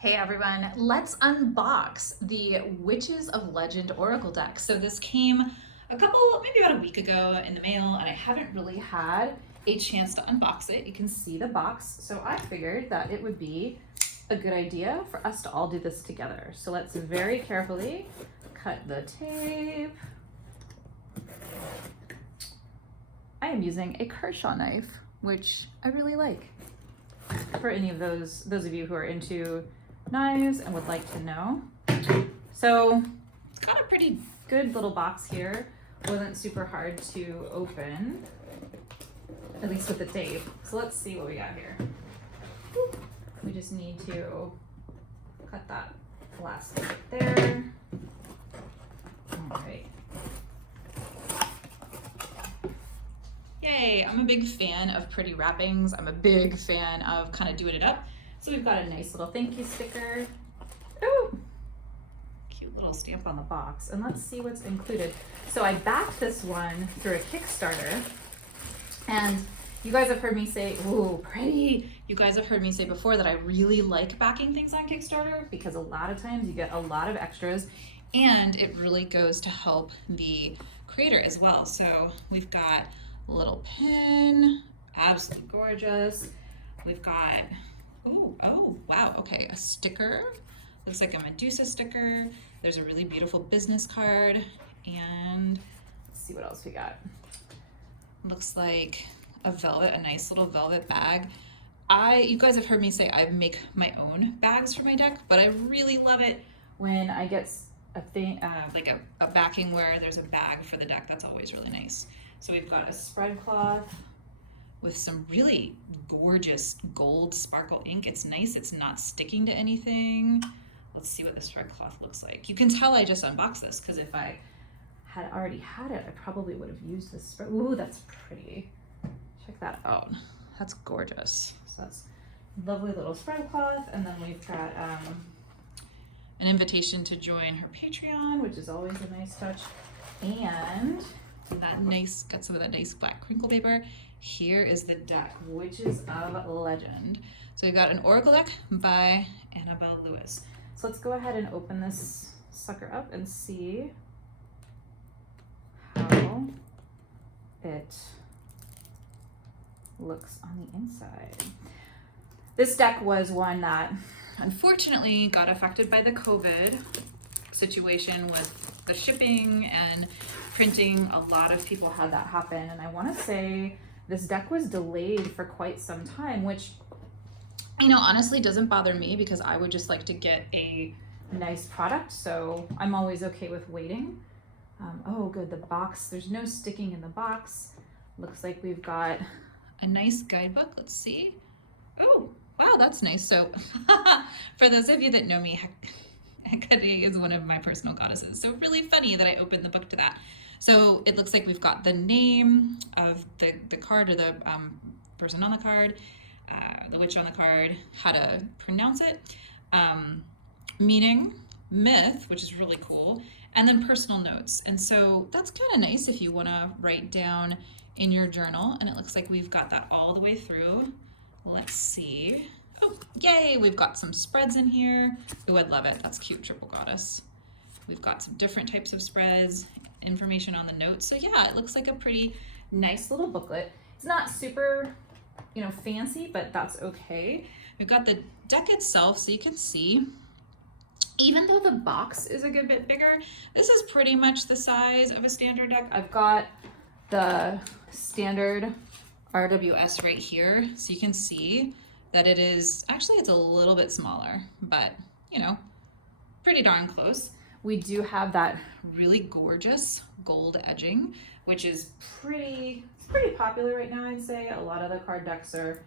Hey everyone, let's unbox the Witches of Legend Oracle deck. So this came maybe about a week ago in the mail, and I haven't really had a chance to unbox it. You can see the box, so I figured that it would be a good idea for us to all do this together. So let's very carefully cut the tape. I am using a Kershaw knife, which I really like. For any of those of you who are into knives and would like to know. So it's got a pretty good little box here. Wasn't super hard to open, at least with the tape. So let's see what we got here. We just need to cut that last bit there. All right. Yay, I'm a big fan of pretty wrappings. I'm a big fan of kind of doing it up. So we've got a nice little thank you sticker. Ooh, cute little stamp on the box. And let's see what's included. So I backed this one through a Kickstarter. And you guys have heard me say, ooh, pretty. You guys have heard me say before that I really like backing things on Kickstarter because a lot of times you get a lot of extras and it really goes to help the creator as well. So we've got a little pin, absolutely gorgeous. We've got oh, wow, okay, a sticker. Looks like a Medusa sticker. There's a really beautiful business card, and let's see what else we got. Looks like a nice little velvet bag. You guys have heard me say I make my own bags for my deck, but I really love it when I get a thing, like a backing where there's a bag for the deck. That's always really nice. So we've got a spread cloth with some really gorgeous gold sparkle ink. It's nice, it's not sticking to anything. Let's see what the spread cloth looks like. You can tell I just unboxed this because if I had already had it, I probably would have used this spread. Ooh, that's pretty. Check that out. That's gorgeous. So that's a lovely little spread cloth. And then we've got an invitation to join her Patreon, which is always a nice touch. And got some of that nice black crinkle paper. Here is the deck, Witches of Legend. So we've got an Oracle deck by Annabelle Lewis. So let's go ahead and open this sucker up and see how it looks on the inside. This deck was one that unfortunately got affected by the COVID situation with the shipping and printing. A lot of people had that happen, and I want to say this deck was delayed for quite some time, which, you know, honestly doesn't bother me because I would just like to get a nice product, so I'm always okay with waiting. Oh good, the box, there's no sticking in the box. Looks like we've got a nice guidebook. Let's see. Oh wow, that's nice. So for those of you that know me, Hecate is one of my personal goddesses, so really funny that I opened the book to that. So it looks like we've got the name of the card, or the person on the card, the witch on the card, how to pronounce it, meaning, myth, which is really cool, and then personal notes. And so that's kind of nice if you want to write down in your journal. And it looks like we've got that all the way through. Let's see. Oh, yay, we've got some spreads in here. Oh, I'd love it. That's cute, triple goddess. We've got some different types of spreads, information on the notes. So yeah, it looks like a pretty nice little booklet. It's not super, you know, fancy, but that's okay. We've got the deck itself, so you can see, even though the box is a good bit bigger, this is pretty much the size of a standard deck. I've got the standard RWS right here, so you can see that it is, actually it's a little bit smaller, but you know, pretty darn close. We do have that really gorgeous gold edging, which is pretty popular right now, I'd say. A lot of the card decks are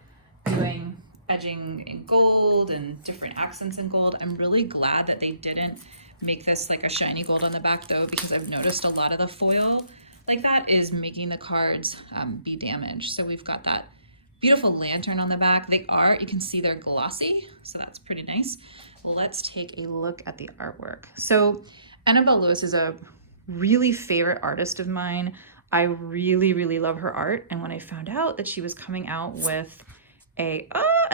doing edging in gold and different accents in gold. I'm really glad that they didn't make this like a shiny gold on the back though, because I've noticed a lot of the foil like that is making the cards be damaged. So we've got that beautiful lantern on the back. You can see they're glossy, so that's pretty nice. Let's take a look at the artwork. So Annabelle Lewis is a really favorite artist of mine. I really love her art. And when I found out that she was coming out with I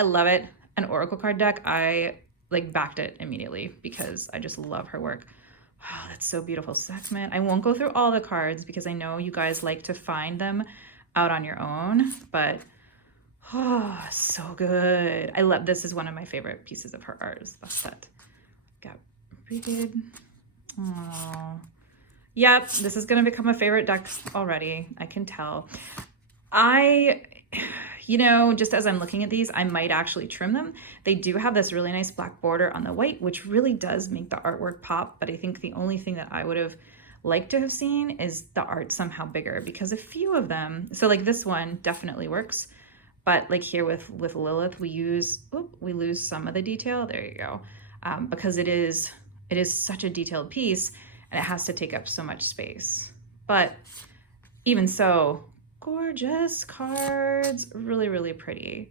love it, an oracle card deck, I like backed it immediately because I just love her work. Oh, that's so beautiful. Segment. I won't go through all the cards because I know you guys like to find them out on your own, but oh, so good. I love, this is one of my favorite pieces of her art is that set. Got redid. Oh, yep. This is going to become a favorite deck already. I can tell. You know, just as I'm looking at these, I might actually trim them. They do have this really nice black border on the white, which really does make the artwork pop. But I think the only thing that I would have liked to have seen is the art somehow bigger, because a few of them, so like this one definitely works. But like here with Lilith, we lose some of the detail. There you go. Because it is such a detailed piece and it has to take up so much space. But even so, gorgeous cards, really, really pretty.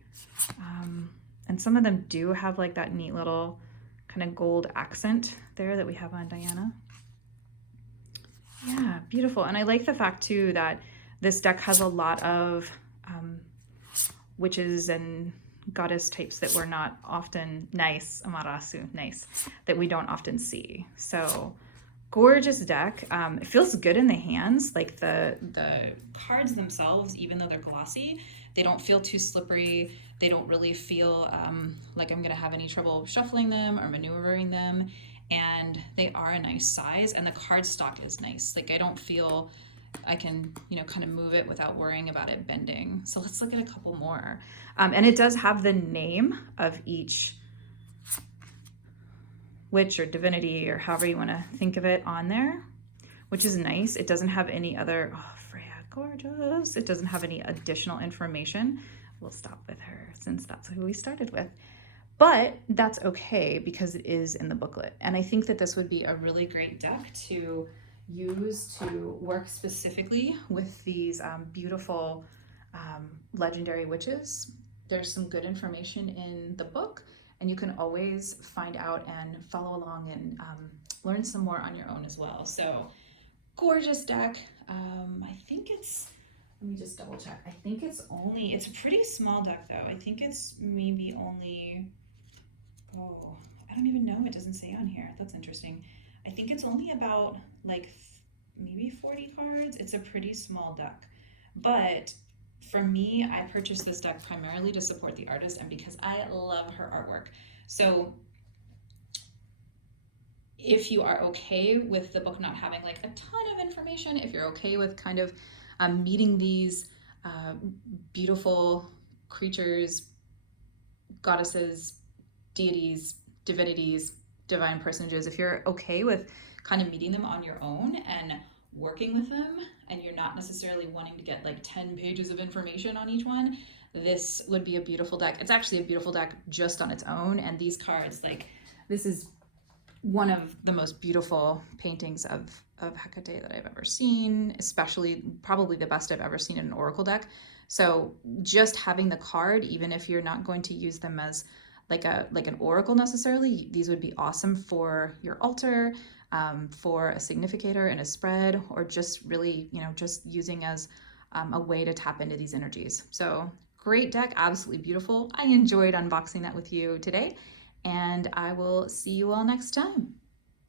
And some of them do have like that neat little kind of gold accent there that we have on Diana. Yeah, beautiful. And I like the fact too that this deck has a lot of witches and goddess types that we're not often, nice, Amarasu, nice, that we don't often see. So gorgeous deck. It feels good in the hands. Like the cards themselves, even though they're glossy, they don't feel too slippery. They don't really feel like I'm gonna have any trouble shuffling them or maneuvering them. And they are a nice size, and the card stock is nice. Like I don't feel I can, you know, kind of move it without worrying about it bending. So let's look at a couple more. And it does have the name of each witch or divinity or however you want to think of it on there, which is nice. It doesn't have any other, oh, Freya, gorgeous. It doesn't have any additional information. We'll stop with her since that's who we started with. But that's okay because it is in the booklet. And I think that this would be a really great deck to use to work specifically with these beautiful legendary witches. There's some good information in the book, and you can always find out and follow along and learn some more on your own as well. So gorgeous deck. I think it's, let me just double check. I think it's a pretty small deck though. I think it's maybe only, oh, I don't even know. It doesn't say on here. That's interesting. I think it's only about like maybe 40 cards. It's a pretty small deck. But for me, I purchased this deck primarily to support the artist and because I love her artwork. So if you are okay with the book not having like a ton of information, if you're okay with kind of meeting these beautiful creatures, goddesses, deities, divinities, divine personages, if you're okay with kind of meeting them on your own and working with them, and you're not necessarily wanting to get like 10 pages of information on each one, this would be a beautiful deck. It's actually a beautiful deck just on its own, and these cards, like, this is one of the most beautiful paintings of Hecate that I've ever seen, especially probably the best I've ever seen in an oracle deck. So just having the card, even if you're not going to use them as like an oracle necessarily, these would be awesome for your altar, for a significator in a spread, or just really, you know, just using as a way to tap into these energies. So great deck, absolutely beautiful. I enjoyed unboxing that with you today, and I will see you all next time.